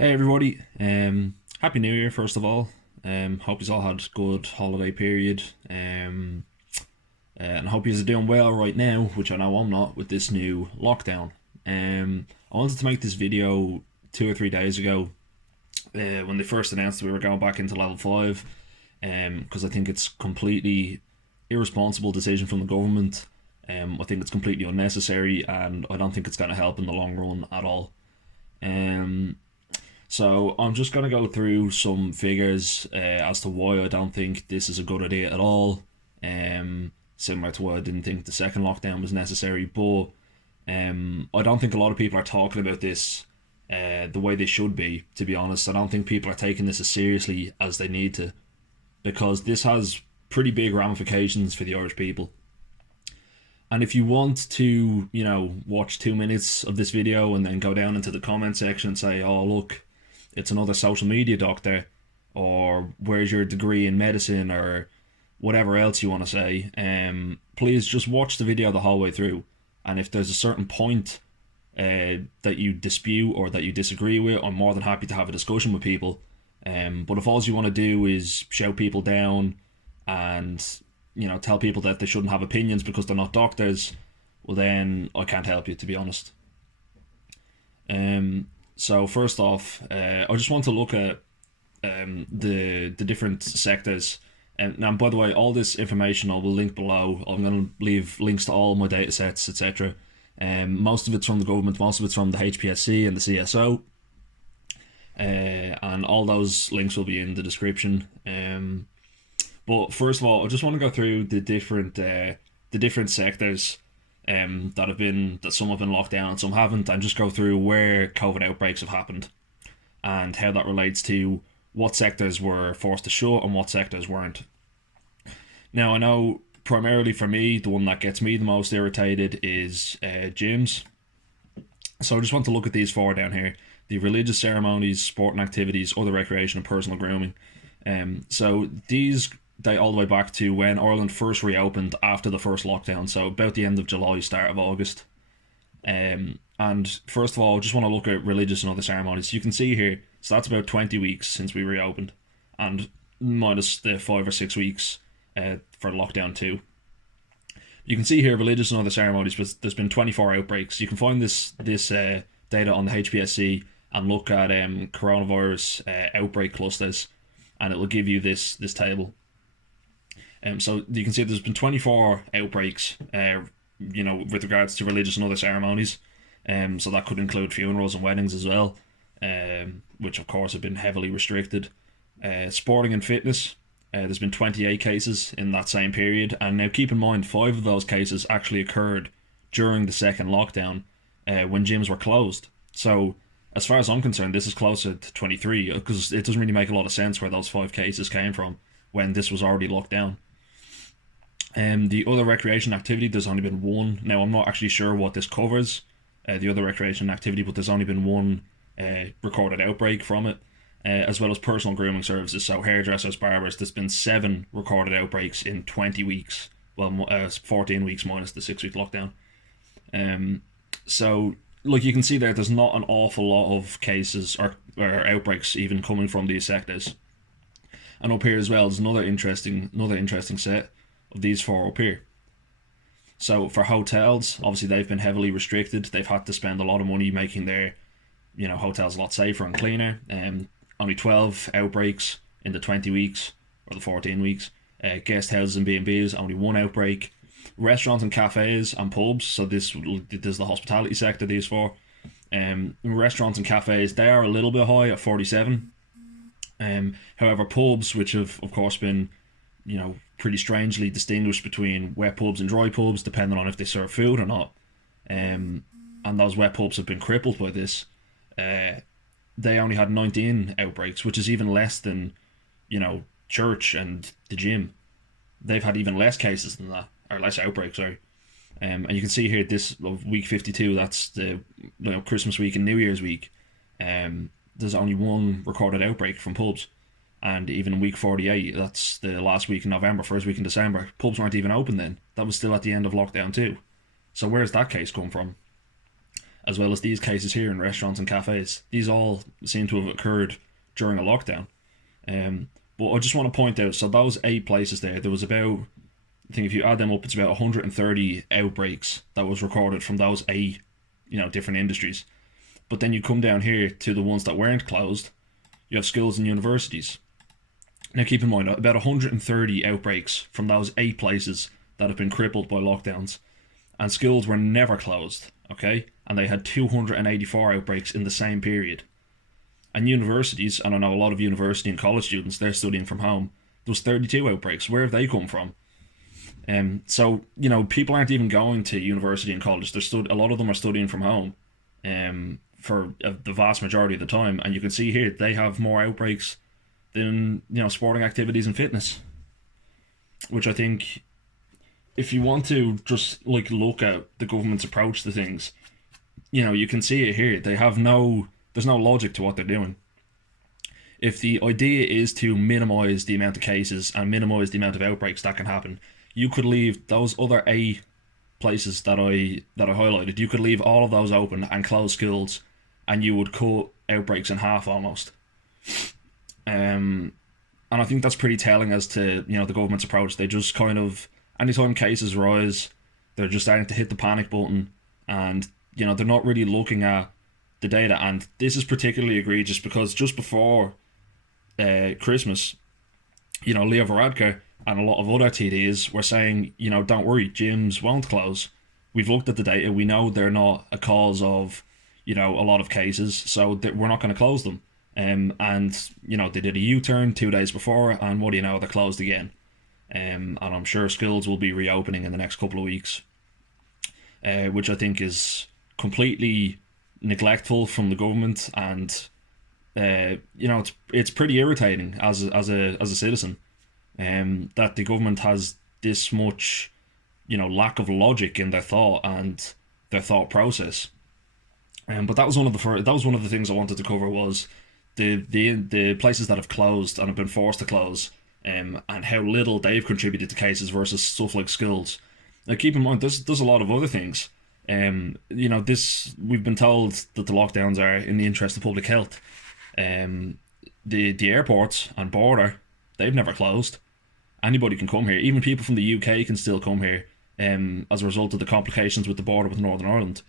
Hey everybody, Happy New Year first of all. Hope you all had a good holiday period. And hope you are doing well right now, which I know I'm not with this new lockdown. I wanted to make this video 2 or 3 days ago, when they first announced that we were going back into level 5, because I think it's completely irresponsible decision from the government. I think it's completely unnecessary, and I don't think it's going to help in the long run at all. Um, so I'm just going to go through some figures as to why I don't think this is a good idea at all. Similar to why I didn't think the second lockdown was necessary, but I don't think a lot of people are talking about this the way they should be. To be honest, I don't think people are taking this as seriously as they need to, because this has pretty big ramifications for the Irish people. And if you want to, watch 2 minutes of this video and then go down into the comment section and say, oh, look, it's another social media doctor, or where's your degree in medicine, or whatever else you want to say, please just watch the video the whole way through. And if there's a certain point that you dispute or that you disagree with, I'm more than happy to have a discussion with people. But if all you want to do is shout people down and tell people that they shouldn't have opinions because they're not doctors, well then I can't help you, to be honest. So first off, I just want to look at the different sectors. And now, by the way, all this information I will link below. I'm going to leave links to all my data sets, etc. Most of it's from the government, most of it's from the HPSC and the CSO. And all those links will be in the description. But first of all, I just want to go through the different sectors that some have been locked down and some haven't, and just go through where COVID outbreaks have happened and how that relates to what sectors were forced to shut and what sectors weren't. Now, I know primarily for me, the one that gets me the most irritated is gyms. So I just want to look at these four down here: the religious ceremonies, sporting activities, other recreation, and personal grooming. So these date all the way back to when Ireland first reopened after the first lockdown, so about the end of July, start of August. And first of all, I just want to look at religious and other ceremonies. You can see here, so that's about 20 weeks since we reopened, and minus the 5 or 6 weeks for lockdown 2. You can see here religious and other ceremonies, but there's been 24 outbreaks. You can find this data on the HPSC and look at coronavirus outbreak clusters, and it will give you this table. So you can see there's been 24 outbreaks, with regards to religious and other ceremonies. So that could include funerals and weddings as well, which of course have been heavily restricted. Sporting and fitness, there's been 28 cases in that same period, and now keep in mind 5 of those cases actually occurred during the second lockdown, when gyms were closed. So as far as I'm concerned, this is closer to 23, because it doesn't really make a lot of sense where those 5 cases came from when this was already locked down. The other recreation activity, there's only been one. Now, I'm not actually sure what this covers, the other recreation activity, but there's only been one recorded outbreak from it, as well as personal grooming services, so hairdressers, barbers. There's been 7 recorded outbreaks in 20 weeks, well, 14 weeks minus the 6-week lockdown. So, like you can see there's not an awful lot of cases or outbreaks even coming from these sectors. And up here as well, there's another interesting set of these 4 up here. So for hotels, obviously they've been heavily restricted. They've had to spend a lot of money making their, hotels a lot safer and cleaner. Only 12 outbreaks in the 20 weeks or the 14 weeks. Guest houses and B&Bs, only 1 outbreak. Restaurants and cafes and pubs. So this is the hospitality sector. These 4. Restaurants and cafes, they are a little bit high at 47. However, pubs, which have of course been, pretty strangely distinguished between wet pubs and dry pubs, depending on if they serve food or not, and those wet pubs have been crippled by this. They only had 19 outbreaks, which is even less than, church and the gym. They've had even less cases than that, or less outbreaks, sorry. And you can see here, this of week 52, that's the Christmas week and New Year's week. There's only 1 recorded outbreak from pubs. And even in week 48, that's the last week in November, first week in December, pubs weren't even open then. That was still at the end of lockdown too. So where's that case come from? as well as these cases here in restaurants and cafes. These all seem to have occurred during a lockdown. But I just want to point out, so those 8 places there was about, I think if you add them up, it's about 130 outbreaks that was recorded from those 8, different industries. But then you come down here to the ones that weren't closed. You have schools and universities. Now keep in mind, about 130 outbreaks from those 8 places that have been crippled by lockdowns. And schools were never closed, okay? And they had 284 outbreaks in the same period. And universities, and I know a lot of university and college students, they're studying from home. There was 32 outbreaks. Where have they come from? So, people aren't even going to university and college. A lot of them are studying from home for the vast majority of the time. And you can see here, they have more outbreaks than, sporting activities and fitness. Which I think, if you want to just, look at the government's approach to things, you can see it here. There's no logic to what they're doing. If the idea is to minimise the amount of cases and minimise the amount of outbreaks that can happen, you could leave those other 8 places that I highlighted. You could leave all of those open and close schools, and you would cut outbreaks in half almost. And I think that's pretty telling as to the government's approach. They just kind of, anytime cases rise, they're just starting to hit the panic button, and they're not really looking at the data. And this is particularly egregious because just before Christmas, Leo Varadkar and a lot of other TDs were saying, don't worry, gyms won't close. We've looked at the data. We know they're not a cause of, a lot of cases, so we're not going to close them. And they did a U-turn 2 days before, and what do you know, they're closed again. And I'm sure schools will be reopening in the next couple of weeks, which I think is completely neglectful from the government, and it's pretty irritating as a citizen, that the government has this much lack of logic in their thought and their thought process. But that was one of the things I wanted to cover, was the places that have closed and have been forced to close, and how little they've contributed to cases versus stuff like schools. Now keep in mind, there's a lot of other things. We've been told that the lockdowns are in the interest of public health. The airports and border, they've never closed. Anybody can come here. Even people from the UK can still come here, as a result of the complications with the border with Northern Ireland.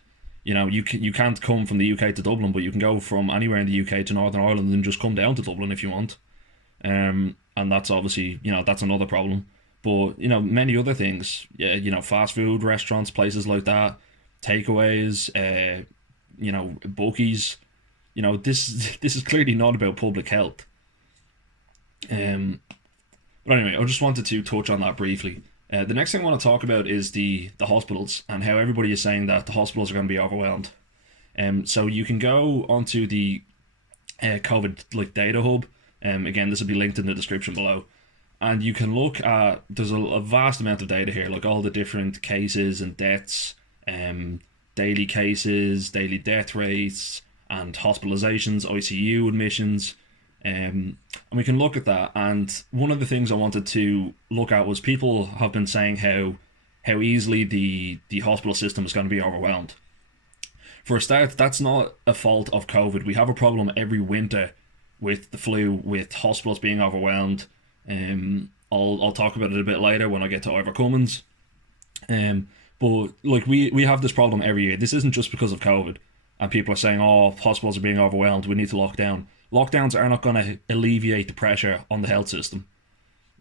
You can't come from the UK to Dublin, but you can go from anywhere in the UK to Northern Ireland and just come down to Dublin if you want. And that's obviously, that's another problem. But, many other things, fast food restaurants, places like that, takeaways, bookies, this is clearly not about public health. But anyway, I just wanted to touch on that briefly. The next thing I want to talk about is the hospitals, and how everybody is saying that the hospitals are going to be overwhelmed. So you can go onto the COVID data hub. Again, this will be linked in the description below. And you can look at, there's a vast amount of data here, like all the different cases and deaths, daily cases, daily death rates, and hospitalizations, ICU admissions. And we can look at that. And one of the things I wanted to look at was, people have been saying how easily the hospital system is going to be overwhelmed. For a start, that's not a fault of COVID. We have a problem every winter with the flu, with hospitals being overwhelmed. I'll talk about it a bit later when I get to Ivor Cummins. But we have this problem every year. This isn't just because of COVID, and people are saying, oh, hospitals are being overwhelmed, we need to lock down. Lockdowns are not going to alleviate the pressure on the health system,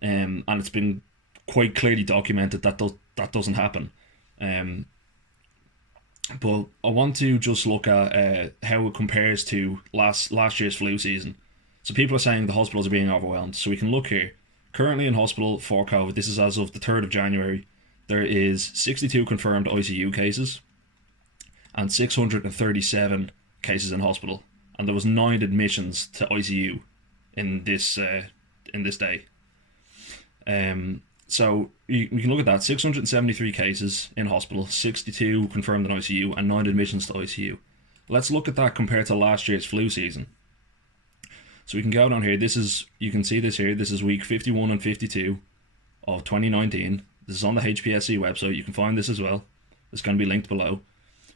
and it's been quite clearly documented that that doesn't happen. But I want to just look at how it compares to last year's flu season. So people are saying the hospitals are being overwhelmed. So we can look here. Currently in hospital for COVID, this is as of the 3rd of January, there is 62 confirmed ICU cases and 637 cases in hospital. And there was 9 admissions to ICU in this day. So we can look at that. 673 cases in hospital, 62 confirmed in ICU, and 9 admissions to ICU. Let's look at that compared to last year's flu season. So we can go down here. You can see this here. This is week 51 and 52 of 2019. This is on the HPSC website. You can find this as well. It's going to be linked below.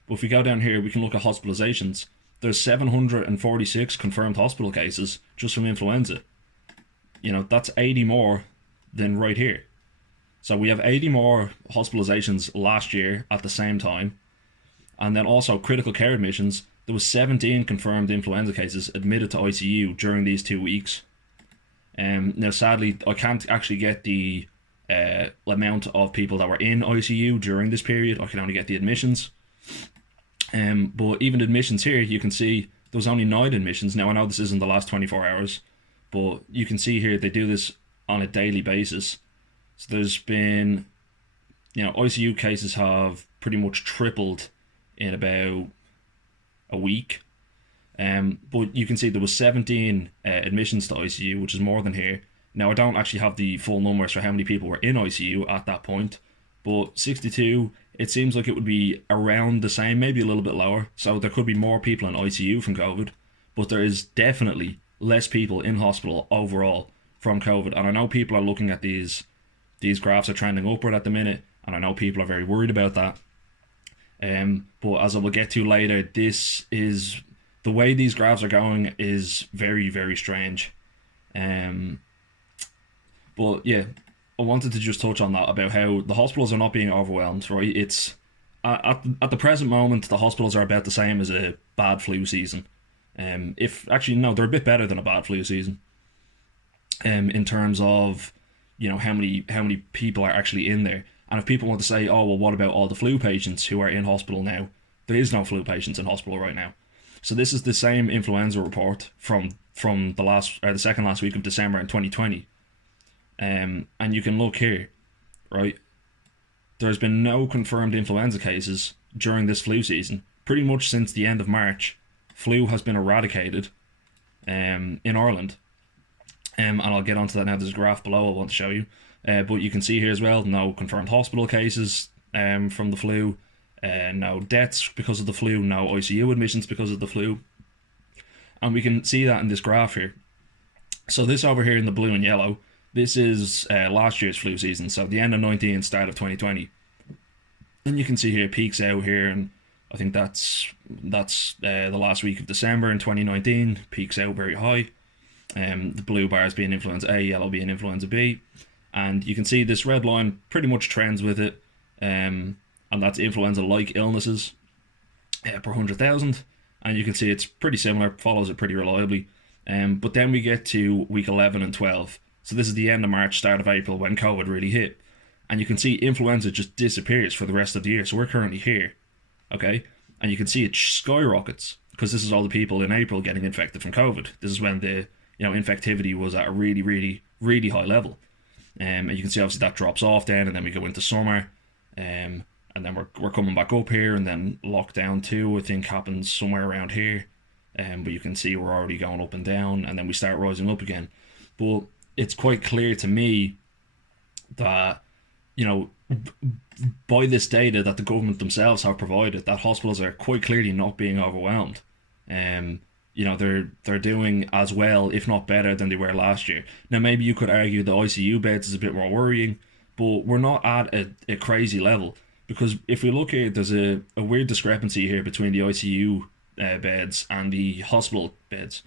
But if we go down here, we can look at hospitalizations. There's 746 confirmed hospital cases just from influenza. That's 80 more than right here. So we have 80 more hospitalizations last year at the same time. And then also critical care admissions. There was 17 confirmed influenza cases admitted to ICU during these 2 weeks. Now, sadly, I can't actually get the amount of people that were in ICU during this period. I can only get the admissions. But even admissions here, you can see there was only 9 admissions. Now, I know this isn't the last 24 hours, but you can see here they do this on a daily basis. So there's been, ICU cases have pretty much tripled in about a week. But you can see there was 17 admissions to ICU, which is more than here. Now, I don't actually have the full numbers for how many people were in ICU at that point, but 62, it seems like it would be around the same, maybe a little bit lower. So there could be more people in ICU from COVID, but there is definitely less people in hospital overall from COVID. And I know people are looking at these graphs are trending upward at the minute, and I know people are very worried about that. But as I will get to later, this is the way these graphs are going is very, very strange. But yeah, I wanted to just touch on that about how the hospitals are not being overwhelmed, right? It's at the present moment, the hospitals are about the same as a bad flu season. If actually no, they're a bit better than a bad flu season. In terms of how many people are actually in there. And if people want to say, oh well, what about all the flu patients who are in hospital now? There is no flu patients in hospital right now. So this is the same influenza report from the second last week of December in 2020. And you can look here, right? There's been no confirmed influenza cases during this flu season. Pretty much since the end of March, flu has been eradicated in Ireland. And I'll get onto that now. There's a graph below I want to show you. But you can see here as well, no confirmed hospital cases from the flu, no deaths because of the flu, no ICU admissions because of the flu. And we can see that in this graph here. So this over here in the blue and yellow, this is last year's flu season, so the end of 19, start of 2020. And you can see here, peaks out here, and I think that's the last week of December in 2019, peaks out very high. The blue bars being influenza A, yellow being influenza B. And you can see this red line pretty much trends with it, and that's influenza-like illnesses per 100,000. And you can see it's pretty similar, follows it pretty reliably. But then we get to week 11 and 12. So this is the end of March, start of April, when COVID really hit. And you can see influenza just disappears for the rest of the year. So we're currently here, okay? And you can see it skyrockets, because this is all the people in April getting infected from COVID. This is when the infectivity was at a really, really, really high level. And you can see obviously that drops off then, and then we go into summer. And then we're coming back up here, and then lockdown 2, I think, happens somewhere around here. But you can see we're already going up and down, and then we start rising up again. But it's quite clear to me that, by this data that the government themselves have provided, that hospitals are quite clearly not being overwhelmed. They're doing as well, if not better, than they were last year. Now, maybe you could argue the ICU beds is a bit more worrying, but we're not at a crazy level. Because if we look here, there's a weird discrepancy here between the ICU beds and the hospital beds.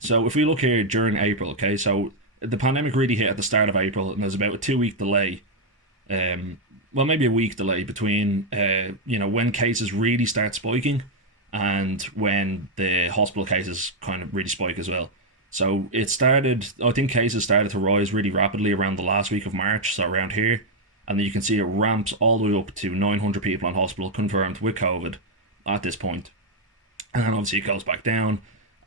So if we look here during April, okay, so the pandemic really hit at the start of April, and there's about a 2-week delay, maybe a week delay between, when cases really start spiking and when the hospital cases kind of really spike as well. So I think cases started to rise really rapidly around the last week of March, so around here, and then you can see it ramps all the way up to 900 people in hospital confirmed with COVID at this point. And then obviously it goes back down,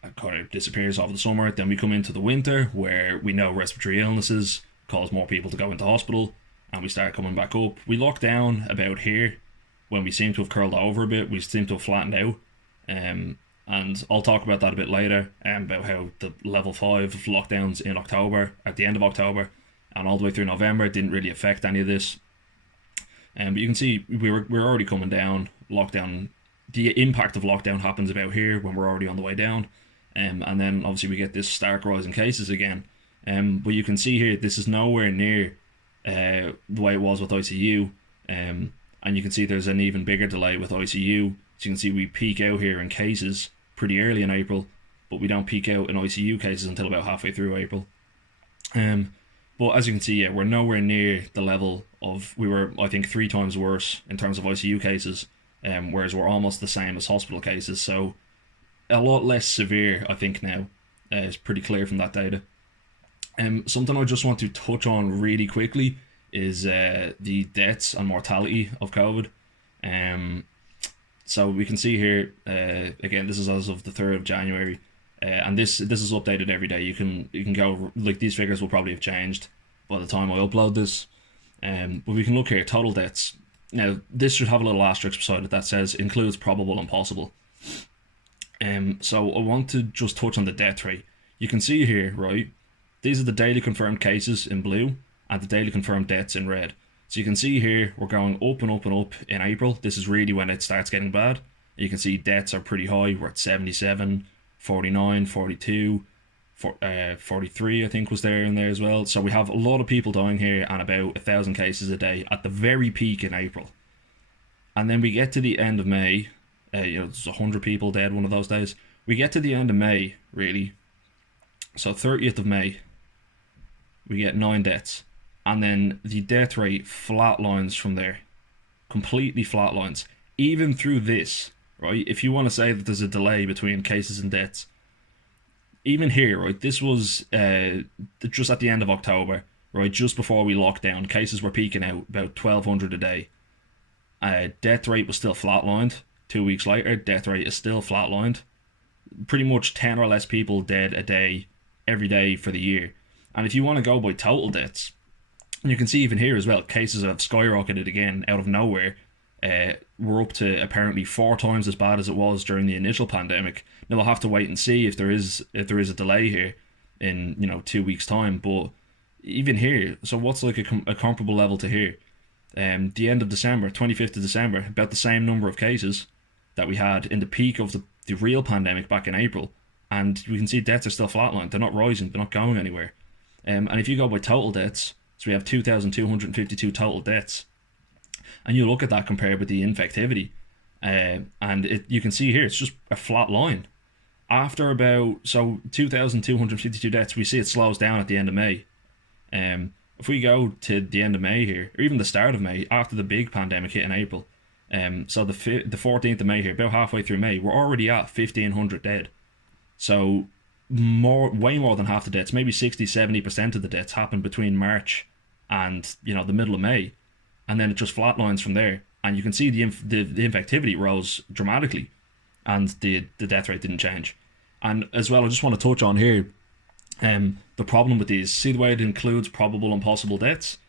it kind of disappears over the summer. Then we come into the winter, where we know respiratory illnesses cause more people to go into hospital, and we start coming back up. We lock down about here, when we seem to have curled over a bit. We seem to have flattened out. And I'll talk about that a bit later, about how the level 5 lockdowns in October, at the end of October, and all the way through November, didn't really affect any of this. But you can see we're already coming down. Lockdown, the impact of lockdown happens about here, when we're already on the way down. And then obviously we get this stark rise in cases again. But you can see here, this is nowhere near the way it was with ICU. And you can see there's an even bigger delay with ICU. So you can see we peak out here in cases pretty early in April, but we don't peak out in ICU cases until about halfway through April. But as you can see, yeah, we're nowhere near the level of, we were, I think, 3 times worse in terms of ICU cases, whereas we're almost the same as hospital cases. So a lot less severe, I think, now. It's pretty clear from that data. Something I just want to touch on really quickly is the deaths and mortality of COVID. So we can see here, again, this is as of the 3rd of January, and this is updated every day. You can go, like, these figures will probably have changed by the time I upload this. But we can look here, total deaths. Now, this should have a little asterisk beside it that says includes probable and possible. So I want to just touch on the death rate. You can see here, right, these are the daily confirmed cases in blue and the daily confirmed deaths in red. So you can see here we're going up and up and up in April. This is really when it starts getting bad. You can see deaths are pretty high. We're at 77, 49, 42, 43 I think was there in there as well. So we have a lot of people dying here and about 1,000 cases a day at the very peak in April. And then we get to the end of May. There's 100 people dead one of those days. We get to the end of May, really. So 30th of May, we get 9 deaths. And then the death rate flatlines from there. Completely flatlines. Even through this, right? If you want to say that there's a delay between cases and deaths, even here, right? This was just at the end of October, right? Just before we locked down. Cases were peaking out about 1,200 a day. Death rate was still flatlined. 2 weeks later, death rate is still flatlined. Pretty much 10 or less people dead a day, every day for the year. And if you want to go by total deaths, you can see even here as well, cases have skyrocketed again out of nowhere. We're up to apparently 4 times as bad as it was during the initial pandemic. Now we'll have to wait and see if there is a delay here in 2 weeks time. But even here, so what's like a comparable level to here? The end of December, 25th of December, about the same number of cases that we had in the peak of the real pandemic back in April, and we can see deaths are still flatlined. They're not rising, they're not going anywhere. And if you go by total deaths, so we have 2,252 total deaths, and you look at that compared with the infectivity, and you can see here it's just a flat line. After about 2,252 deaths, we see it slows down at the end of May. If we go to the end of May here, or even the start of May, after the big pandemic hit in April, so the 14th of May here, about halfway through May, we're already at 1,500 dead. So way more than half the deaths, maybe 60-70% of the deaths happened between March and the middle of May, and then it just flatlines from there. And you can see the infectivity rose dramatically, and the death rate didn't change. And as well, I just want to touch on here the problem with these. See the way it includes probable and possible deaths?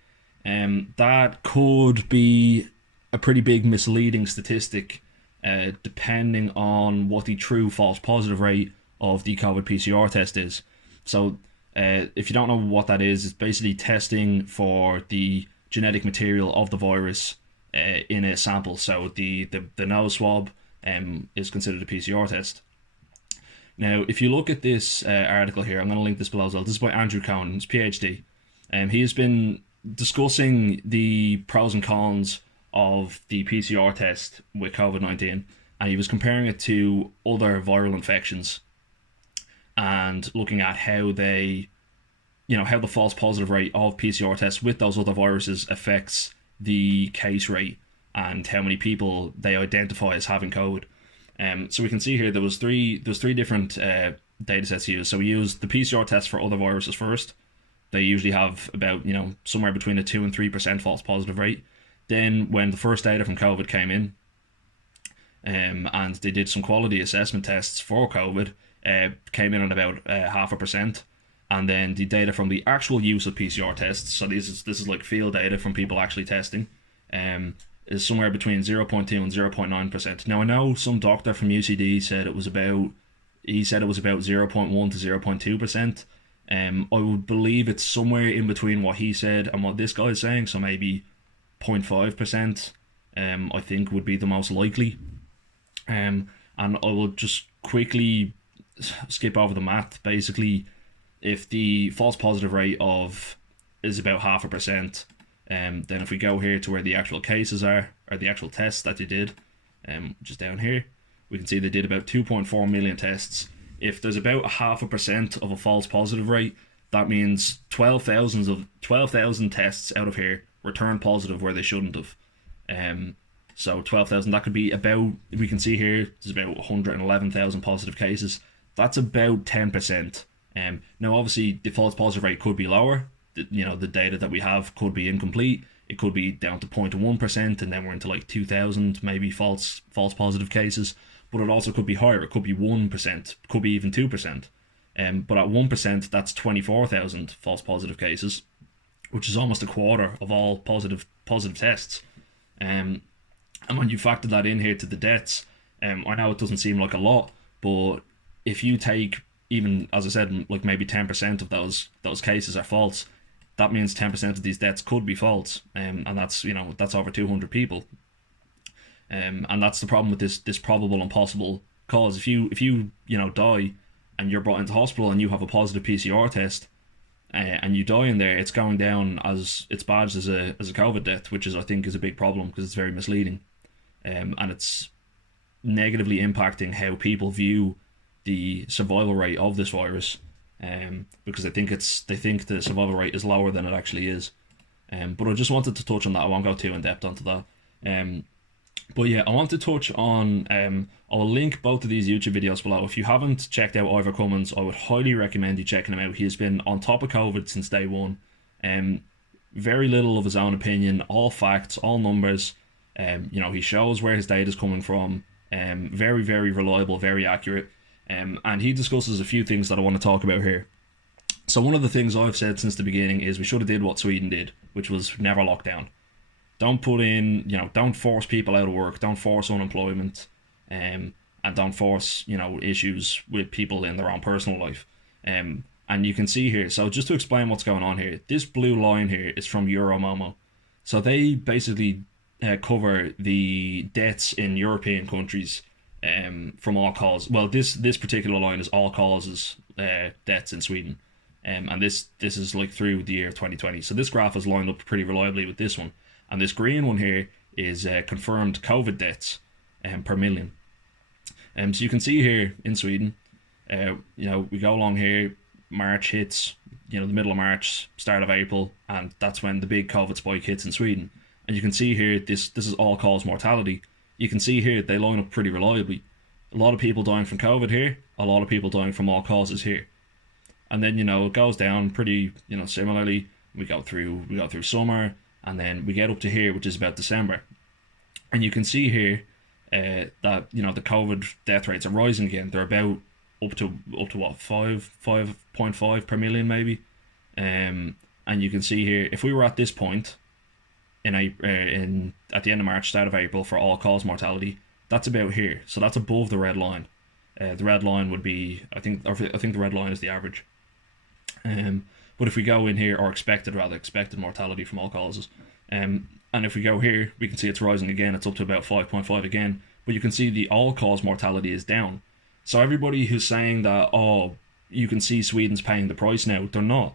That could be a pretty big misleading statistic, depending on what the true false positive rate of the COVID PCR test is. So if you don't know what that is, it's basically testing for the genetic material of the virus in a sample. So the nose swab is considered a PCR test. Now, if you look at this article here, I'm going to link this below as well. This is by Andrew Cohen, his PhD. He has been discussing the pros and cons of the PCR test with COVID-19, and he was comparing it to other viral infections and looking at how they, how the false positive rate of PCR tests with those other viruses affects the case rate and how many people they identify as having COVID. So we can see here there's three different data sets used. So we used the PCR test for other viruses first. They usually have about somewhere between a 2 and 3% false positive rate. Then when the first data from COVID came in, and they did some quality assessment tests for COVID, came in at about 0.5%. And then the data from the actual use of PCR tests, so this is like field data from people actually testing, is somewhere between 0.2 and 0.9%. Now I know some doctor from UCD said it was about 0.1 to 0.2%. I would believe it's somewhere in between what he said and what this guy is saying, so maybe 0.5%, I think would be the most likely. And I will just quickly skip over the math. Basically, if the false positive rate is about 0.5%, then if we go here to where the actual cases are, or the actual tests that you did, which is down here. We can see they did about 2.4 million tests. If there's about 0.5% of a false positive rate, that means 12,000 tests out of here returned positive where they shouldn't have. So 12,000, that could be about, we can see here, there's about 111,000 positive cases. That's about 10%. Now, obviously, the false positive rate could be lower. The data that we have could be incomplete. It could be down to 0.1%, and then we're into like 2,000 maybe false positive cases. But it also could be higher. It could be 1%, could be even 2%. But at 1%, that's 24,000 false positive cases, which is almost a quarter of all positive tests. And when you factor that in here to the deaths, I know it doesn't seem like a lot, but if you take, even as I said, like maybe 10% of those cases are false, that means 10% of these deaths could be false, and that's over 200 people. And that's the problem with this probable and possible cause. If you die and you're brought into hospital and you have a positive PCR test, and you die in there, it's going down as it's badged as a COVID death, which I think is a big problem because it's very misleading, and it's negatively impacting how people view the survival rate of this virus, because they think the survival rate is lower than it actually is. But I just wanted to touch on that. I won't go too in depth onto that. But yeah, I want to touch on, I'll link both of these YouTube videos below. If you haven't checked out Ivor Cummins, I would highly recommend you checking him out. He has been on top of COVID since day one. Very little of his own opinion, all facts, all numbers. He shows where his data is coming from. Very, very reliable, very accurate. And he discusses a few things that I want to talk about here. So one of the things I've said since the beginning is we should have did what Sweden did, which was never lock down. Don't put in, don't force people out of work, don't force unemployment, and don't force, issues with people in their own personal life. And you can see here, so just to explain what's going on here, this blue line here is from Euromomo. So they basically cover the deaths in European countries from all causes. Well, this particular line is all causes deaths in Sweden. And this is like through the year 2020. So this graph is lined up pretty reliably with this one. And this green one here is confirmed COVID deaths per million. So you can see here in Sweden, we go along here, March hits, the middle of March, start of April, and that's when the big COVID spike hits in Sweden. And you can see here, this is all-cause mortality. You can see here, they line up pretty reliably. A lot of people dying from COVID here, a lot of people dying from all causes here. And then, it goes down pretty, similarly. We go through summer, and then we get up to here, which is about December. And you can see here that, the COVID death rates are rising again. They're about up to what, 5.5 per million maybe. And you can see here, if we were at this point at the end of March, start of April for all cause mortality, that's about here. So that's above the red line. The red line would be, I think the red line is the average. But if we go in here, or expected mortality from all causes, and if we go here, we can see it's rising again. It's up to about 5.5 again. But you can see the all-cause mortality is down. So everybody who's saying that, you can see Sweden's paying the price now, they're not.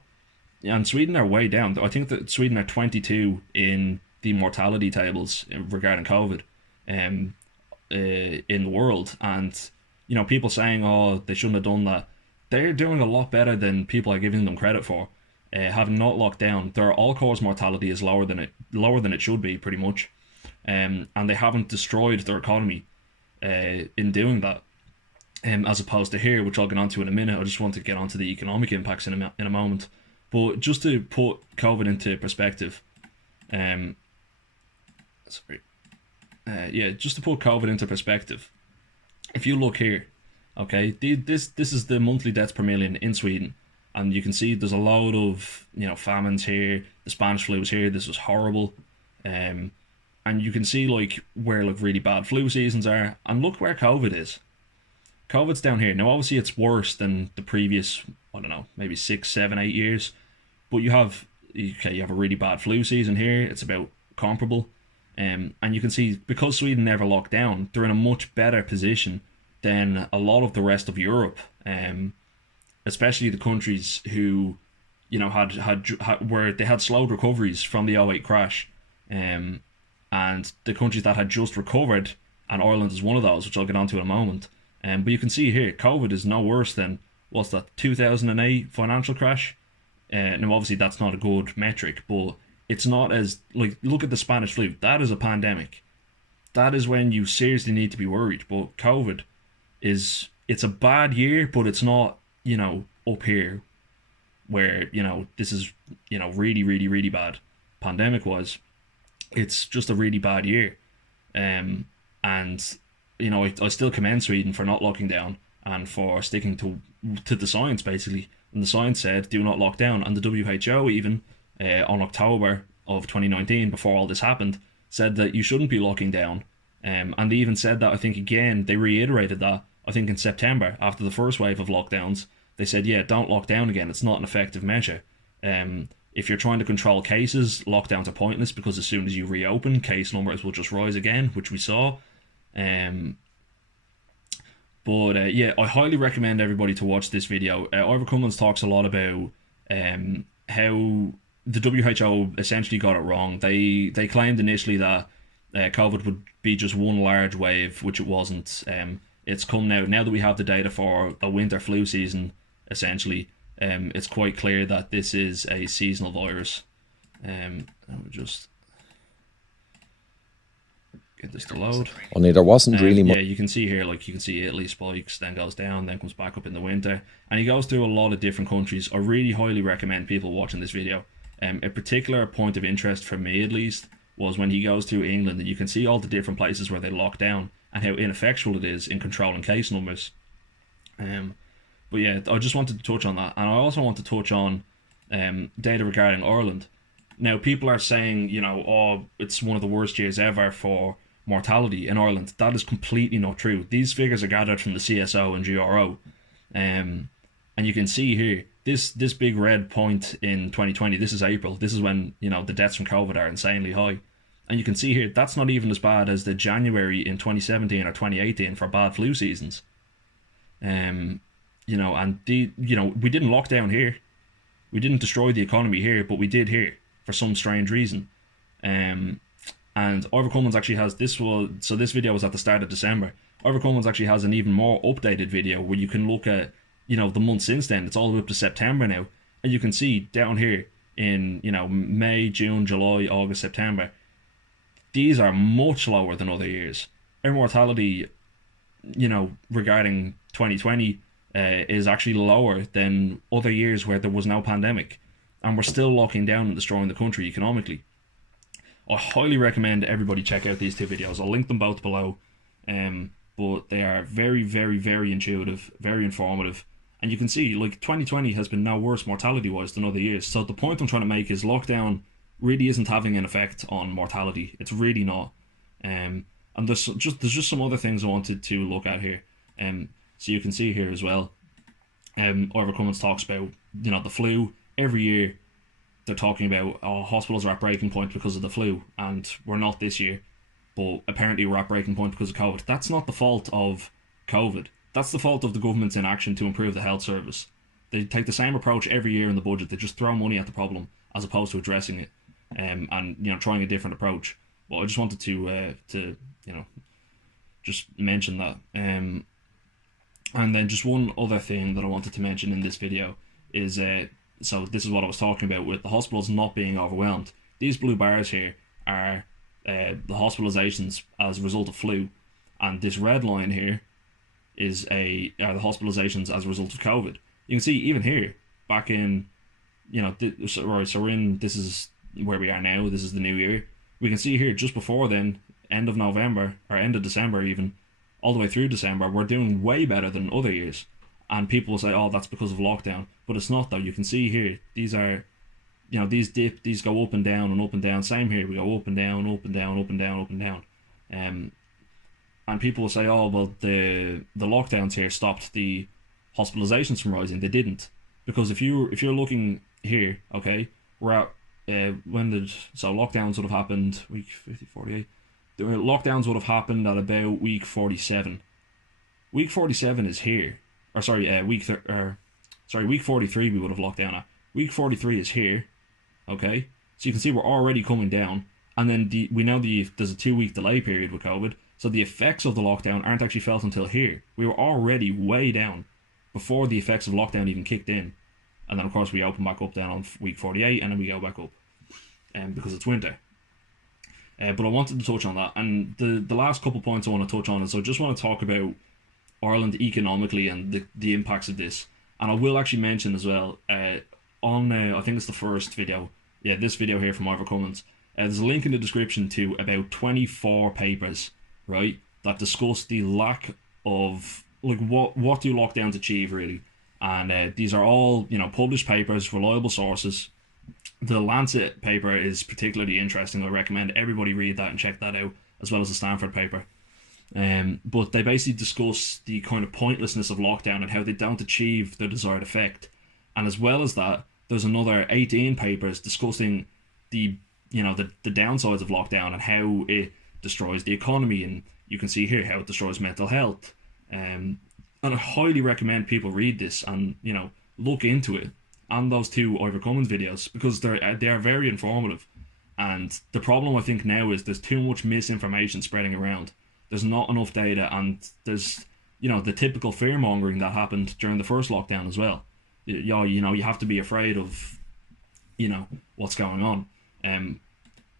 And Sweden are way down. I think that Sweden are 22 in the mortality tables regarding COVID in the world. And, people saying, they shouldn't have done that. They're doing a lot better than people are giving them credit for. Having not locked down, their all-cause mortality is lower than it should be, pretty much, and they haven't destroyed their economy in doing that. As opposed to here, which I'll get onto in a minute. I just want to get onto the economic impacts in a moment. But just to put COVID into perspective, just to put COVID into perspective, if you look here, okay, this is the monthly deaths per million in Sweden. And you can see there's a load of, famines here. The Spanish flu was here. This was horrible. And you can see, where, really bad flu seasons are. And look where COVID is. COVID's down here. Now, obviously, it's worse than the previous, maybe 6, 7, 8 years. But you have a really bad flu season here. It's about comparable. And you can see, because Sweden never locked down, they're in a much better position than a lot of the rest of Europe. Especially the countries who, where they had slowed recoveries from the 2008 crash, and the countries that had just recovered and Ireland is one of those, which I'll get onto in a moment. But you can see here, COVID is no worse than, what's that, 2008 financial crash. Now, obviously, that's not a good metric, but it's not as, like, look at the Spanish flu. That is a pandemic. That is when you seriously need to be worried. But COVID it's a bad year, but it's not, up here where, this is, really, really, really bad pandemic wise. It's just a really bad year. And, I still commend Sweden for not locking down and for sticking to the science, basically. And the science said, do not lock down. And the WHO even, on October of 2019, before all this happened, said that you shouldn't be locking down. And they even said that, I think, again, they reiterated that, I think, in September, after the first wave of lockdowns. They said, yeah, don't lock down again. It's not an effective measure. If you're trying to control cases, lockdowns are pointless, because as soon as you reopen, case numbers will just rise again, which we saw. Yeah, I highly recommend everybody to watch this video. Ivor Cummins talks a lot about how the WHO essentially got it wrong. They claimed initially that COVID would be just one large wave, which it wasn't. It's come now that we have the data for a winter flu season, essentially. It's quite clear that this is a seasonal virus. Let me just get this to load. Only there wasn't really much. Yeah, you can see here, like, you can see Italy spikes, then goes down, then comes back up in the winter. And he goes through a lot of different countries. I really highly recommend people watching this video. A particular point of interest for me, at least, was when he goes through England, and you can see all the different places where they lock down and how ineffectual it is in controlling case numbers. But yeah, I just wanted to touch on that. And I also want to touch on data regarding Ireland. Now, people are saying, it's one of the worst years ever for mortality in Ireland. That is completely not true. These figures are gathered from the CSO and GRO. And you can see here, this big red point in 2020, this is April. This is when, the deaths from COVID are insanely high. And you can see here, that's not even as bad as the January in 2017 or 2018 for bad flu seasons. And we didn't lock down here. We didn't destroy the economy here, but we did here for some strange reason. And Ivor Cummins actually has this video was at the start of December. Ivor Cummins actually has an even more updated video where you can look at, the months since then. It's all the way up to September now. And you can see down here in, May, June, July, August, September, these are much lower than other years. Our mortality, regarding 2020 is actually lower than other years where there was no pandemic. And we're still locking down and destroying the country economically. I highly recommend everybody check out these two videos. I'll link them both below. But they are very, very, very intuitive, very informative. And you can see, like, 2020 has been no worse mortality-wise than other years. So the point I'm trying to make is lockdown really isn't having an effect on mortality. It's really not. And there's just some other things I wanted to look at here. So you can see here as well. Ivor Cummins talks about, the flu. Every year they're talking about, hospitals are at breaking point because of the flu, and we're not this year. But apparently we're at breaking point because of COVID. That's not the fault of COVID. That's the fault of the government's inaction to improve the health service. They take the same approach every year in the budget. They just throw money at the problem as opposed to addressing it, and trying a different approach. But I just wanted to just mention that. And then just one other thing that I wanted to mention in this video is so this is what I was talking about with the hospitals not being overwhelmed. These blue bars here are the hospitalizations as a result of flu, and this red line here is the hospitalizations as a result of COVID. You can see even here, back in, so we're in, this is where we are now, this is the new year. We can see here just before then, end of November, or end of December even, all the way through December, we're doing way better than other years. And people will say, oh, that's because of lockdown. But it's not, though. You can see here, these are, these dip, these go up and down and up and down. Same here, we go up and down, up and down, up and down, up and down. And people will say, oh, well, the lockdowns here stopped the hospitalizations from rising. They didn't. Because if you're looking here, okay, we're at, lockdowns would have happened, week 50, 48. The lockdowns would have happened at about week 47. Week 47 is here. Week 43 we would have locked down at. Week 43 is here, okay? So you can see we're already coming down. And then we know there's a 2-week delay period with COVID. So the effects of the lockdown aren't actually felt until here. We were already way down before the effects of lockdown even kicked in. And then, of course, we open back up then on week 48, and then we go back up because it's winter. But I wanted to touch on that. And the last couple points I want to touch on is I just want to talk about Ireland economically and the impacts of this. And I will actually mention as well, on I think it's the first video, yeah, this video here from Ivor Cummins, there's a link in the description to about 24 papers, right, that discuss the lack of, like, what do lockdowns achieve, really. And these are all, published papers, reliable sources. The Lancet paper is particularly interesting. I recommend everybody read that and check that out, as well as the Stanford paper. But they basically discuss the kind of pointlessness of lockdown and how they don't achieve the desired effect. And as well as that, there's another 18 papers discussing the downsides of lockdown and how it destroys the economy. And you can see here how it destroys mental health. And I highly recommend people read this and look into it and those two Ivor Cummins videos, because they are very informative. And the problem I think now is there's too much misinformation spreading around. There's not enough data, and there's the typical fear mongering that happened during the first lockdown as well. You have to be afraid of what's going on.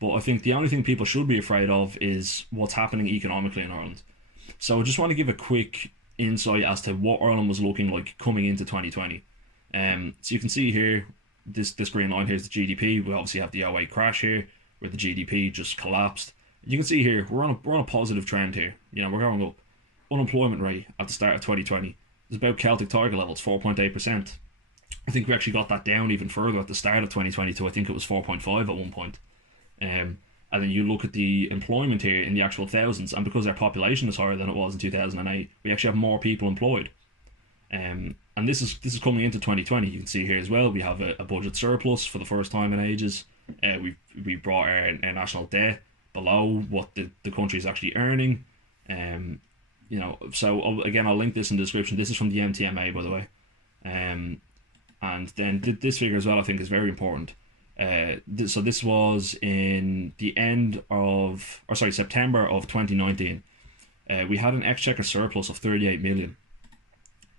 But I think the only thing people should be afraid of is what's happening economically in Ireland. So I just want to give a quick insight as to what Ireland was looking like coming into 2020. So you can see here, this green line here is the GDP. We obviously have the 2008 crash here, where the GDP just collapsed. You can see here, we're on a positive trend here. We're going up. Unemployment rate at the start of 2020 is about Celtic Tiger levels, 4.8%. I think we actually got that down even further at the start of 2022. I think it was 4.5 at one point. And then you look at the employment here in the actual thousands, and because our population is higher than it was in 2008, we actually have more people employed. And this is coming into 2020. You can see here as well, we have a budget surplus for the first time in ages. We brought our national debt below what the country is actually earning. So again, I'll link this in the description. This is from the MTMA, by the way. And then this figure as well, I think, is very important. So this was in the September of 2019. We had an exchequer surplus of 38 million.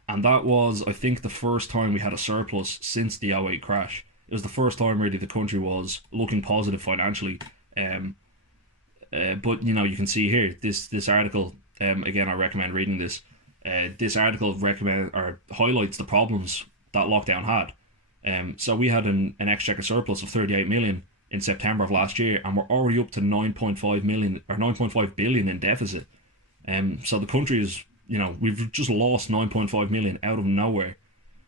And that was, I think, the first time we had a surplus since the 2008 crash. It was the first time, really, the country was looking positive financially. But, you can see here, this article, again, I recommend reading this. This article highlights the problems that lockdown had. So we had an exchequer surplus of 38 million in September of last year, and we're already up to 9.5 billion in deficit. So the country is, we've just lost 9.5 million out of nowhere,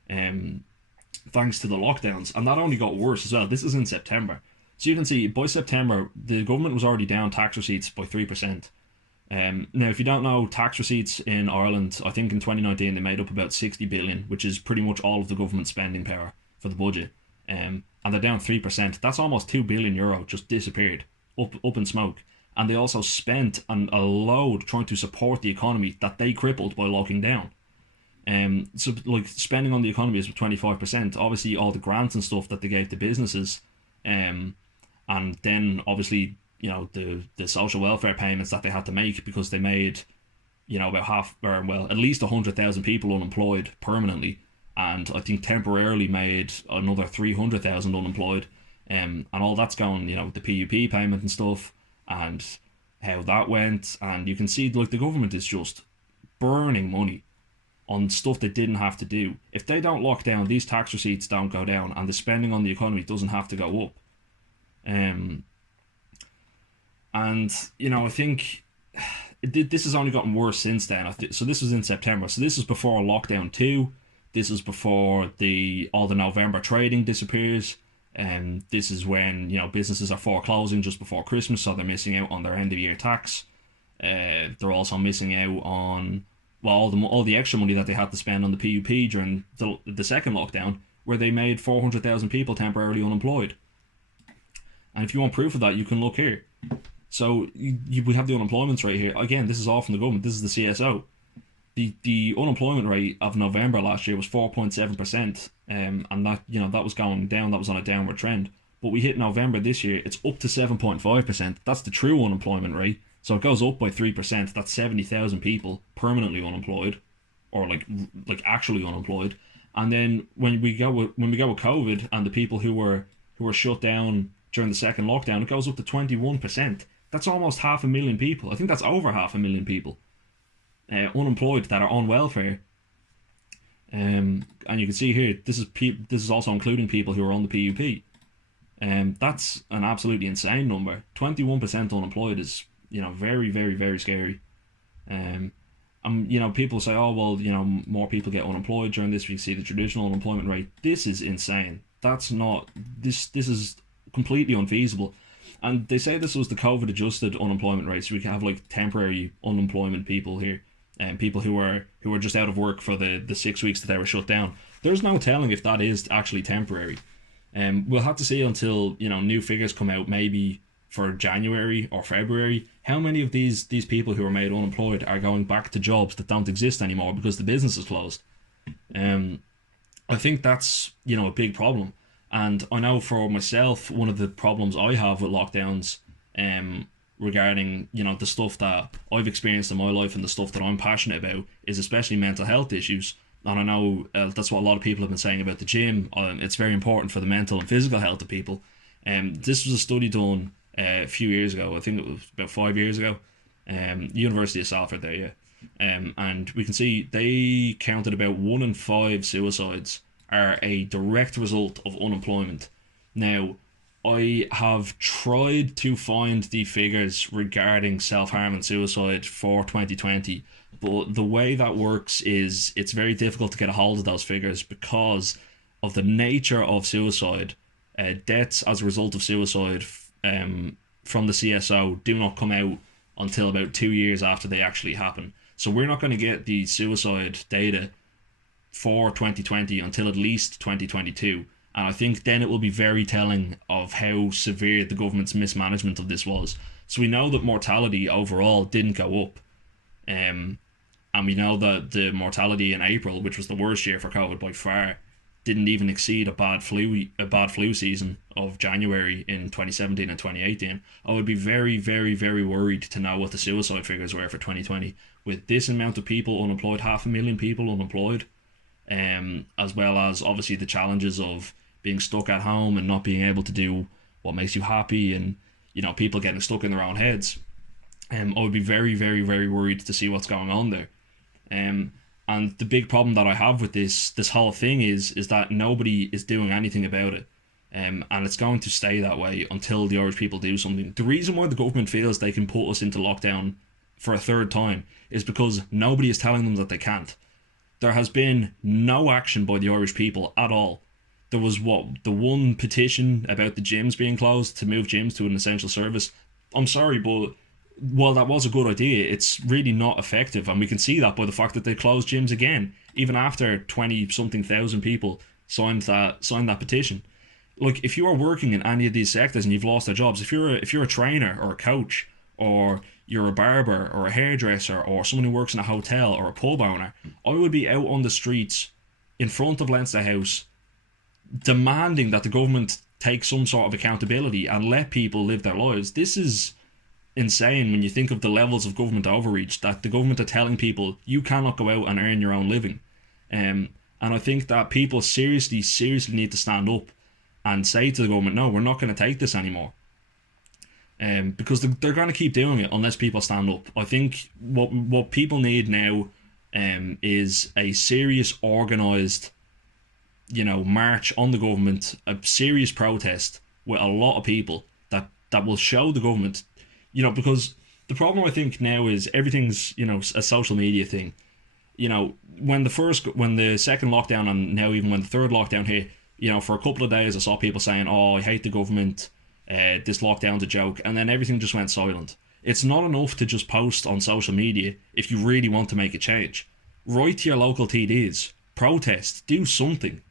thanks to the lockdowns. And that only got worse as well. This is in September. So you can see, by September, the government was already down tax receipts by 3%. Now, if you don't know, tax receipts in Ireland, I think in 2019 they made up about 60 billion, which is pretty much all of the government spending power for the budget. And they're down 3%. That's almost €2 billion just disappeared, up in smoke. And they also spent a load trying to support the economy that they crippled by locking down. So like spending on the economy is 25%. Obviously, all the grants and stuff that they gave to businesses, and then obviously the social welfare payments that they had to make, because they made about at least 100,000 people unemployed permanently, and I think temporarily made another 300,000 unemployed, and all that's going, the PUP payment and stuff, and how that went. And you can see, like, the government is just burning money on stuff they didn't have to do. If they don't lock down, these tax receipts don't go down, and the spending on the economy doesn't have to go up. And I think this has only gotten worse since then. So this was in September. So this is before lockdown 2. This is before all the November trading disappears. And this is when businesses are foreclosing just before Christmas, so they're missing out on their end of year tax. They're also missing out on all the extra money that they had to spend on the PUP during the second lockdown, where they made 400,000 people temporarily unemployed. And if you want proof of that, you can look here. So we have the unemployment rate here. Again, this is all from the government. This is the CSO. The unemployment rate of November last year was 4.7%, and that was going down. That was on a downward trend. But we hit November this year, it's up to 7.5%. That's the true unemployment rate. So it goes up by 3%. That's 70,000 people permanently unemployed, or like actually unemployed. And then when we go with COVID and the people who were shut down during the second lockdown, it goes up to 21%. That's almost 500,000 people. I think that's over 500,000 people unemployed that are on welfare. And you can see here, this is also including people who are on the PUP. That's an absolutely insane number. 21% unemployed is, very, very, very scary. People say, oh well, more people get unemployed during this. We see the traditional unemployment rate. This is insane. That's not this. This is completely unfeasible. And they say this was the COVID adjusted unemployment rate, so we can have like temporary unemployment people here, and people who are just out of work for the 6 weeks that they were shut down. There's no telling if that is actually temporary. We'll have to see until new figures come out, maybe for January or February, how many of these people who are made unemployed are going back to jobs that don't exist anymore because the business is closed. I think that's a big problem. And I know for myself, one of the problems I have with lockdowns, regarding the stuff that I've experienced in my life and the stuff that I'm passionate about, is especially mental health issues. And I know that's what a lot of people have been saying about the gym. It's very important for the mental and physical health of people. This was a study done a few years ago. I think it was about 5 years ago. University of Salford there, yeah. And we can see they counted about 1 in 5 suicides are a direct result of unemployment. Now, I have tried to find the figures regarding self-harm and suicide for 2020, but the way that works is it's very difficult to get a hold of those figures because of the nature of suicide. Deaths as a result of suicide from the CSO do not come out until about 2 years after they actually happen. So we're not going to get the suicide data for 2020 until at least 2022. And I think then it will be very telling of how severe the government's mismanagement of this was. So we know that mortality overall didn't go up. And we know that the mortality in April, which was the worst year for COVID by far, didn't even exceed a bad flu season of January in 2017 and 2018. I would be very, very, very worried to know what the suicide figures were for 2020. With this amount of people unemployed, 500,000 people unemployed, as well as obviously the challenges of being stuck at home and not being able to do what makes you happy, and people getting stuck in their own heads. I would be very, very, very worried to see what's going on there. And the big problem that I have with this whole thing is that nobody is doing anything about it. And it's going to stay that way until the Irish people do something. The reason why the government feels they can put us into lockdown for a third time is because nobody is telling them that they can't. There has been no action by the Irish people at all. There was the one petition about the gyms being closed to move gyms to an essential service. I'm sorry, but while that was a good idea, it's really not effective, and we can see that by the fact that they closed gyms again, even after 20-something thousand people signed that petition. Like, if you are working in any of these sectors and you've lost their jobs, if you're a trainer or a coach, or you're a barber or a hairdresser or someone who works in a hotel or a pub owner, I would be out on the streets in front of Leinster House demanding that the government take some sort of accountability and let people live their lives. This is insane when you think of the levels of government overreach, that the government are telling people you cannot go out and earn your own living. And I think that people seriously need to stand up and say to the government, no, we're not going to take this anymore. Because they're going to keep doing it unless people stand up. I think what people need now is a serious, organised, march on the government, a serious protest with a lot of people that will show the government, because the problem I think now is everything's, a social media thing. When the second lockdown and now even when the third lockdown hit, for a couple of days I saw people saying, oh, I hate the government, this lockdown's a joke, and then everything just went silent. It's not enough to just post on social media if you really want to make a change. Write to your local TDs, protest, do something.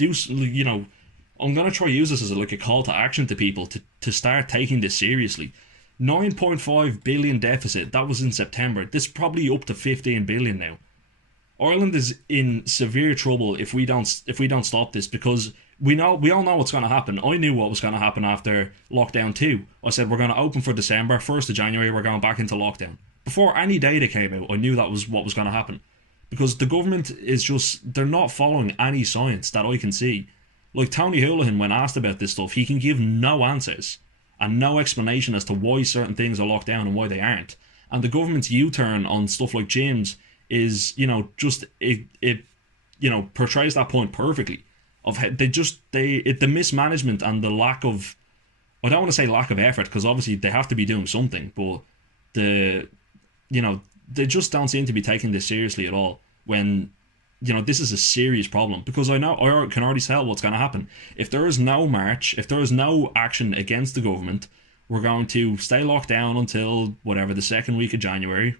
I'm going to try to use this as a call to action to people to start taking this seriously. 9.5 billion deficit, that was in September. This is probably up to 15 billion now. Ireland is in severe trouble if we don't stop this, because we all know what's going to happen. I knew what was going to happen after lockdown 2. I said we're going to open for December, 1st of January we're going back into lockdown. Before any data came out, I knew that was what was going to happen, because the government is just, they're not following any science that I can see. Like Tony Holohan, when asked about this stuff, he can give no answers and no explanation as to why certain things are locked down and why they aren't. And the government's U-turn on stuff like gyms is, just it portrays that point perfectly. Of how the mismanagement and the lack of, I don't want to say lack of effort, because obviously they have to be doing something, but the they just don't seem to be taking this seriously at all, when this is a serious problem. Because I can already tell what's going to happen. If there is no march, if there is no action against the government, we're going to stay locked down until whatever, the second week of January.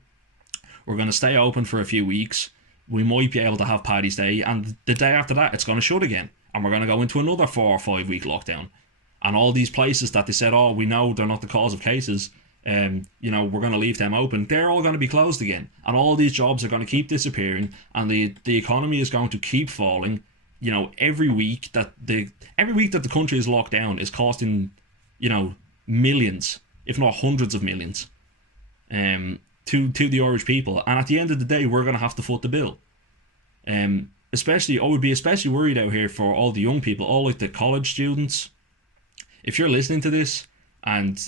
We're going to stay open for a few weeks. We might be able to have Paddy's Day, and the day after that it's going to shut again, and we're going to go into another 4 or 5 week lockdown. And all these places that they said, oh, we know they're not the cause of cases, we're going to leave them open, they're all going to be closed again, and all these jobs are going to keep disappearing, and the economy is going to keep falling. Every week that the country is locked down is costing millions, if not hundreds of millions, to the Irish people, and at the end of the day we're going to have to foot the bill. I would be especially worried out here for all the young people, all like the college students. If you're listening to this and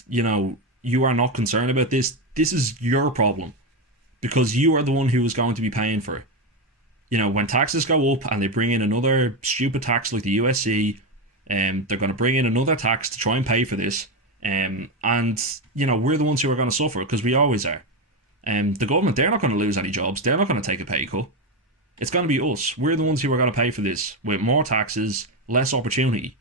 you are not concerned about this, this is your problem, because you are the one who is going to be paying for it. When taxes go up and they bring in another stupid tax like the USC, they're going to bring in another tax to try and pay for this, and we're the ones who are going to suffer, because we always are. The government, they're not going to lose any jobs, they're not going to take a pay cut. It's going to be us. We're the ones who are going to pay for this, with more taxes, less opportunity.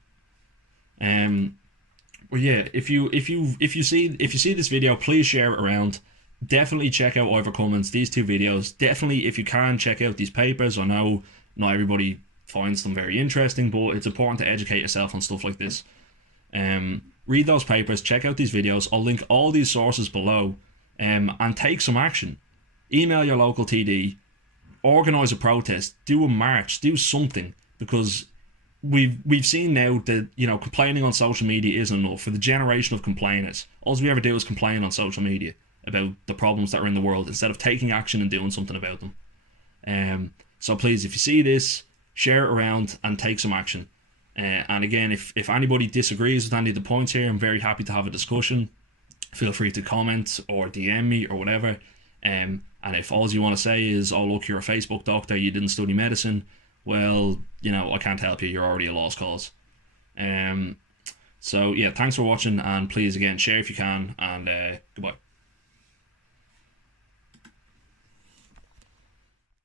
But yeah, if you see this video, please share it around. Definitely check out Ivor Cummins, these 2 videos. Definitely, if you can, check out these papers. I know not everybody finds them very interesting, but it's important to educate yourself on stuff like this. Read those papers, check out these videos. I'll link all these sources below, and take some action. Email your local TD, organise a protest, do a march, do something, because we've seen now that complaining on social media isn't enough. For the generation of complainers, all we ever do is complain on social media about the problems that are in the world, instead of taking action and doing something about them. So please, if you see this, share it around and take some action. And again, if anybody disagrees with any of the points here, I'm very happy to have a discussion. Feel free to comment or DM me or whatever. And if all you want to say is, oh look, you're a Facebook doctor, you didn't study medicine, well, I can't help you, you're already a lost cause. So yeah, thanks for watching, and please again share if you can, and goodbye.